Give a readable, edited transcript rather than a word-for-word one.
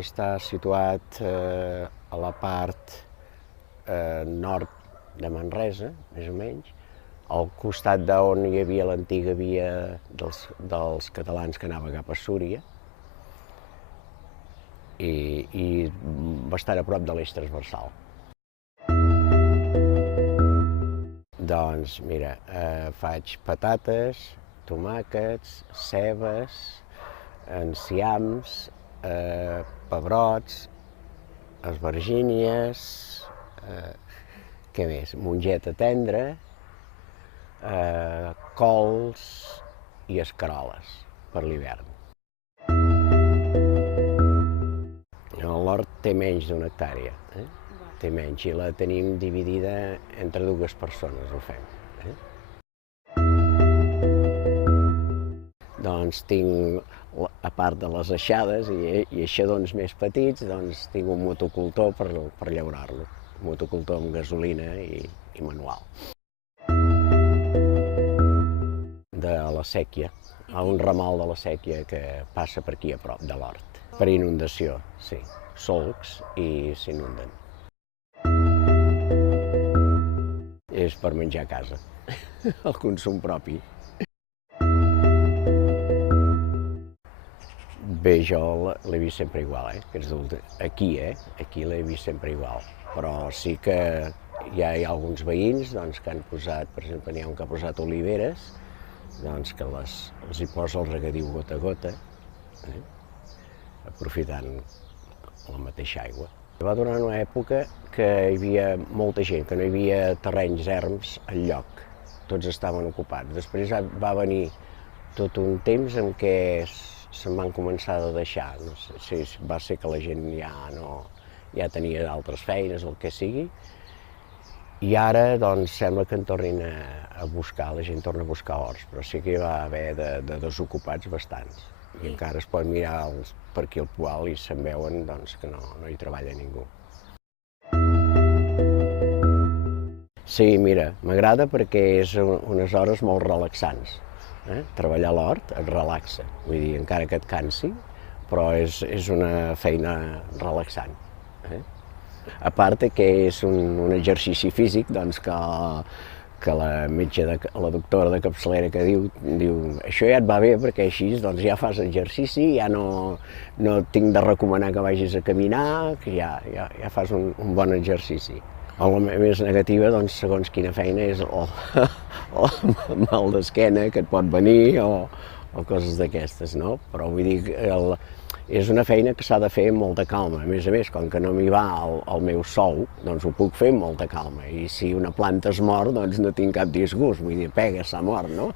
està situat a la part nord de Manresa, més o menys, al costat d'on hi havia l'antiga via dels catalans que anava cap a Súria, i bastant a prop de l'eix transversal. Doncs mira, faig patates, tomàquets, cebes, enciams, pebrots, esvergínies, què més? Mongeta tendra, cols i escaroles per l'hivern. L'hort té menys d'una hectàrea, té menys, i la tenim dividida entre dues persones, ho fem. Doncs tinc, a part de les aixades i aixadons més petits, doncs tinc un motocultor per llaurar-lo, un motocultor amb gasolina i manual. De la séquia, a un ramal de la séquia que passa per aquí a prop de l'hort. Per inundació, sí, solcs i s'inunden. És per menjar a casa, el consum propi. Bé, jo l'he vist sempre igual, aquí l'he vist sempre igual, però sí que ja hi ha alguns veïns que han posat, per exemple, n'hi ha un que ha posat oliveres, que els hi posa el regadiu gota a gota, aprofitant la mateixa aigua. Va durar una època que hi havia molta gent, que no hi havia terrenys erms enlloc, tots estaven ocupats. Després va venir tot un temps en què se'n van començar a deixar, no sé si va ser que la gent ja tenia altres feines o el que sigui, i ara sembla que en tornin a buscar, la gent torna a buscar horts, però sí que hi va haver de desocupats bastants. I encara es pot mirar per aquí al Poal i se'n veuen que no hi treballa ningú. Sí, mira, m'agrada perquè és unes hores molt relaxants. Treballar a l'hort et relaxa, vull dir, encara que et cansi, però és una feina relaxant. A part que és un exercici físic que la doctora de capçalera que diu això ja et va bé perquè així ja fas exercici, ja no tinc de recomanar que vagis a caminar, que ja fas un bon exercici. La més negativa, segons quina feina, és el mal d'esquena que et pot venir o coses d'aquestes, no? Però vull dir que és una feina que s'ha de fer amb molta calma. A més, com que no m'hi va el meu sou, ho puc fer amb molta calma. I si una planta es mor, no tinc cap disgust, vull dir, pega, s'ha mort, no?